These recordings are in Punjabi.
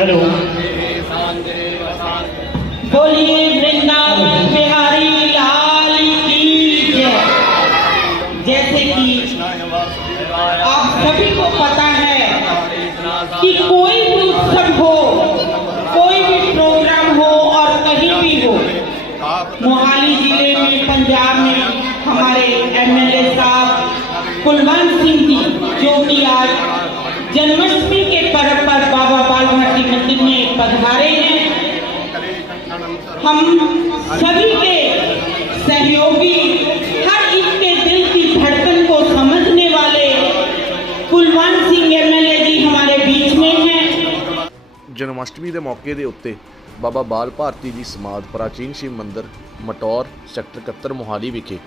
हेलो। बोलिए वृंदावन बिहारी लाल की जैसे कि आप सभी को पता है कि कोई भी उत्सव हो, कोई भी प्रोग्राम हो और कहीं भी हो, मोहाली ज़िले में, पंजाब में हमारे एमएलए साहब, कुलवंत सिंह जी, जो कि आज जन्माष्टमी मंदिर में पधारे हैं हम सभी के सहयोगी हर एक के दिल की धड़कन को समझने वाले कुलवंत सिंह एमएलए जी हमारे बीच में हैं ਜਨਮ ਅਸ਼ਟਮੀ ਦੇ ਮੌਕੇ ਦੇ ਉੱਤੇ ਬਾਬਾ ਬਾਲ ਭਾਰਤੀ ਜੀ ਸਮਾਧ ਪ੍ਰਾਚੀਨ ਸ਼ਿਵ ਮੰਦਿਰ ਮਟੌਰ ਸੈਕਟਰ 71 ਮੋਹਾਲੀ ਵਿਖੇ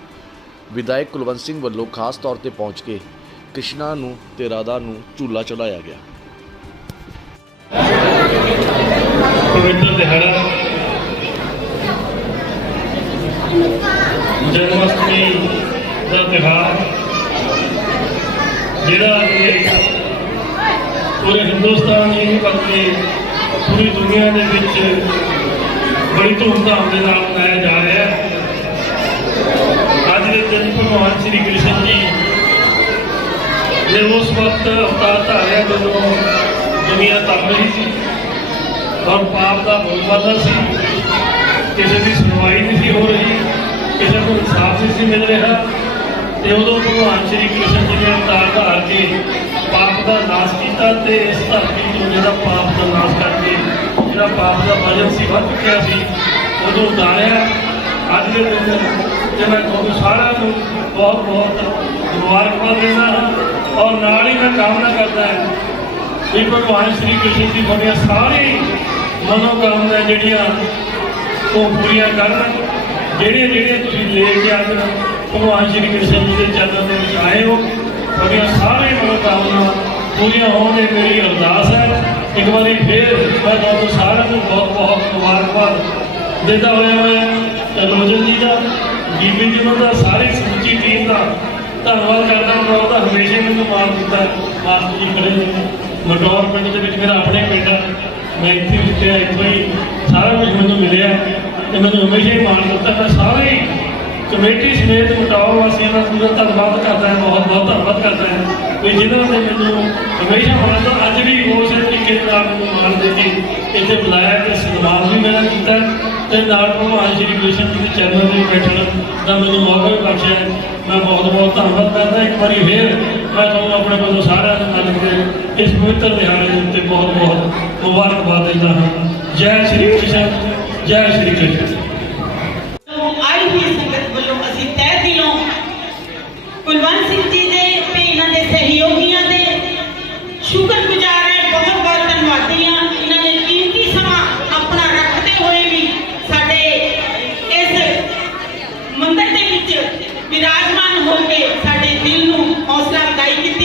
ਵਿਧਾਇਕ ਕੁਲਵੰਤ ਸਿੰਘ ਵੱਲੋਂ ਖਾਸ ਤੌਰ ਤੇ ਪਹੁੰਚ ਕੇ ਕ੍ਰਿਸ਼ਨਾ ਨੂੰ ਤੇ ਰਾਧਾ ਨੂੰ ਝੂਲਾ ਚੜਾਇਆ ਗਿਆ ਪਵਿੱਤਰ ਦਿਹਾੜਾ। ਜਨਮ ਅਸ਼ਟਮੀ ਦਾ ਤਿਹਾਰ ਜਿਹੜਾ ਇਹ ਪੂਰੇ ਹਿੰਦੁਸਤਾਨ ਹੀ ਨਹੀਂ ਬਲਕਿ ਪੂਰੀ ਦੁਨੀਆ ਦੇ ਵਿੱਚ ਬੜੀ ਧੂਮਧਾਮ ਦੇ ਨਾਲ ਮਨਾਇਆ ਜਾ ਰਿਹਾ ਹੈ। ਅੱਜ ਦੇ ਦਿਨ ਭਗਵਾਨ ਸ੍ਰੀ ਕ੍ਰਿਸ਼ਨ ਜੀ ਨੇ ਉਸ ਵਕਤ ਅਵਤਾਰ ਧਾਰਿਆ ਜਦੋਂ ਦੁਨੀਆ ਤਪ ਰਹੀ ਸੀ। ਔਰ ਪਾਪ ਦਾ ਬੋਲਬਾਲਾ ਸੀ। ਕਿਸੇ ਦੀ ਸੁਣਵਾਈ ਨਹੀਂ ਸੀ ਹੋ ਰਹੀ। ਕਿਸੇ ਨੂੰ ਇਨਸਾਫ ਨਹੀਂ ਸੀ ਮਿਲ ਰਿਹਾ। ਤੇ ਉਦੋਂ ਭਗਵਾਨ ਸ਼੍ਰੀ ਕ੍ਰਿਸ਼ਨ ਜੀ ਨੇ ਅਵਤਾਰ ਧਾਰ ਕੇ ਪਾਪ ਦਾ ਨਾਸ਼ ਕੀਤਾ ਤੇ ਇਸ ਧਰਤੀ ਤੋਂ ਜਿਹੜਾ ਪਾਪ ਦਾ ਨਾਸ਼ ਕਰਕੇ, ਜਿਹੜਾ ਪਾਪ ਦਾ ਵਜਨ ਸੀ ਵੱਧ ਚੁੱਕਿਆ ਸੀ, ਉਦੋਂ ਉਤਾਰਿਆ। ਅੱਜ ਦੇ ਦਿਨ ਤੇ ਮੈਂ ਤੁਹਾਨੂੰ ਸਾਰਿਆਂ ਨੂੰ ਬਹੁਤ ਬਹੁਤ ਮੁਬਾਰਕਬਾਦ ਦਿੰਦਾ ਹਾਂ ਔਰ ਨਾਲ ਹੀ ਮੈਂ ਕਾਮਨਾ ਕਰਦਾ ਹਾਂ ਵੀ ਭਗਵਾਨ ਸ਼੍ਰੀ ਕ੍ਰਿਸ਼ਨ ਜੀ ਤੁਹਾਡੀਆਂ ਸਾਰੇ ਮਨੋਕਾਮਨਾ ਜਿਹੜੀਆਂ ਉਹ ਪੂਰੀਆਂ ਕਰਨ, ਜਿਹੜੀਆਂ ਜਿਹੜੀਆਂ ਤੁਸੀਂ ਲੈ ਕੇ ਅੱਜ ਭਗਵਾਨ ਸ਼੍ਰੀ ਕ੍ਰਿਸ਼ਨ ਜੀ ਦੇ ਚਰਨਾਂ ਦੇ ਵਿੱਚ ਆਏ ਹੋ, ਤੁਹਾਡੀਆਂ ਸਾਰੀ ਮਨੋਕਾਮਨਾ ਪੂਰੀਆਂ ਹੋਣ ਦੀ ਮੇਰੀ ਅਰਦਾਸ ਹੈ। ਇੱਕ ਵਾਰੀ ਫੇਰ ਮੈਂ ਤੁਹਾਨੂੰ ਸਾਰਿਆਂ ਨੂੰ ਬਹੁਤ ਬਹੁਤ ਮੁਬਾਰਕਬਾਦ ਦਿੰਦਾ ਹੋਇਆ ਮੈਂ ਰੋਜਨ ਜੀ ਦਾ, ਜੀਵਨ ਜੀ ਦਾ, ਸਾਰੇ ਸਮੁੱਚੀ ਟੀਮ ਦਾ ਧੰਨਵਾਦ ਕਰਦਾ ਮੈਂ ਉਹਦਾ ਹਮੇਸ਼ਾ ਹੀ ਮੈਨੂੰ ਮਾਣ ਦਿੱਤਾ, ਮਾਸਟਰ ਜੀ ਖੜੇ ਮਟੌਰ ਪਿੰਡ ਦੇ ਵਿੱਚ ਮੇਰਾ ਆਪਣੇ ਪਿੰਡ ਆ। ਮੈਂ ਇੱਥੇ ਜਿੱਤਿਆ ਇੱਕ ਵਾਰੀ ਸਾਰਾ ਕੁਝ ਮੈਨੂੰ ਮਿਲਿਆ ਤੇ ਮੈਨੂੰ ਹਮੇਸ਼ਾ ਹੀ ਮਾਣ ਦਿੱਤਾ। ਮੈਂ ਸਾਰੇ ਕਮੇਟੀ ਸਮੇਤ ਮਟੌਰ ਵਾਸੀਆਂ ਦਾ ਪੂਰਾ ਧੰਨਵਾਦ ਕਰਦਾ ਹਾਂ, ਬਹੁਤ ਬਹੁਤ ਧੰਨਵਾਦ ਕਰਦਾ ਹਾਂ ਵੀ ਜਿਨ੍ਹਾਂ ਨੇ ਮੈਨੂੰ ਹਮੇਸ਼ਾ ਮਾਣ ਦਿੱਤਾ। ਅੱਜ ਵੀ ਉਸੇ ਤਰੀਕੇ ਨਾਲ ਮੈਨੂੰ ਮਾਣ ਦੇ ਕੇ ਇੱਥੇ ਬੁਲਾਇਆ ਤੇ ਸਨਮਾਨ ਵੀ ਮੇਰਾ ਕੀਤਾ ਤੇ ਨਾਲ ਭਗਵਾਨ ਸ਼੍ਰੀ ਕ੍ਰਿਸ਼ਨ ਜੀ ਦੇ ਚਰਨਾਂ ਦੇ ਬੈਠਣ ਦਾ ਮੈਨੂੰ ਮੌਕਾ ਵੀ ਬਖਸ਼ਿਆ। ਹੈ। ਮੈਂ ਬਹੁਤ ਬਹੁਤ ਧੰਨਵਾਦ ਕਰਦਾ। ਇੱਕ ਵਾਰੀ ਫੇਰ ਮੈਂ ਤੁਹਾਨੂੰ ਆਪਣੇ ਵੱਲੋਂ ਸਾਰਿਆਂ ਨੂੰ ਅੱਜ ਕੇ ਇਸ ਪਵਿੱਤਰ ਦਿਹਾੜੇ ਦੇ ਉੱਤੇ ਬਹੁਤ ਬਹੁਤ ਮੁਬਾਰਕਬਾਦ ਦਿੰਦਾ ਹਾਂ ਜੈ ਸ਼੍ਰੀ ਕ੍ਰਿਸ਼ਨ ਜੈ ਸ਼੍ਰੀ ਕ੍ਰਿਸ਼ਨ ਆਈ ਹੋਈ ਸੰਗਤ ਵੱਲੋਂ ਅਸੀਂ ਤਹਿ ਦਿਲੋਂ ਕੁਲਵੰਤ ਸਿੰਘ ਜੀ ਦੇ ਤੇ ਇਹਨਾਂ ਦੇ ਸਹਿਯੋਗੀਆਂ ਦੇ ਸ਼ੁਕਰਗੁਜ਼ਾਰ ਹਾਂ ਬਹੁਤ ਬਹੁਤ ਧੰਨਵਾਦੀ ਹਾਂ ਇਹਨਾਂ ਨੇ ਕੀਮਤੀ ਸਮਾਂ ਆਪਣਾ ਰੱਖਦੇ ਹੋਏ ਵੀ ਸਾਡੇ ਇਸ ਮੰਦਰ ਦੇ ਵਿੱਚ ਵਿਰਾਜਮਾਨ ਹੋ ਕੇ ਸਾਡੇ ਦਿਲ ਨੂੰ ਹੌਸਲਾ ਅਫਜ਼ਾਈ ਕੀਤੀ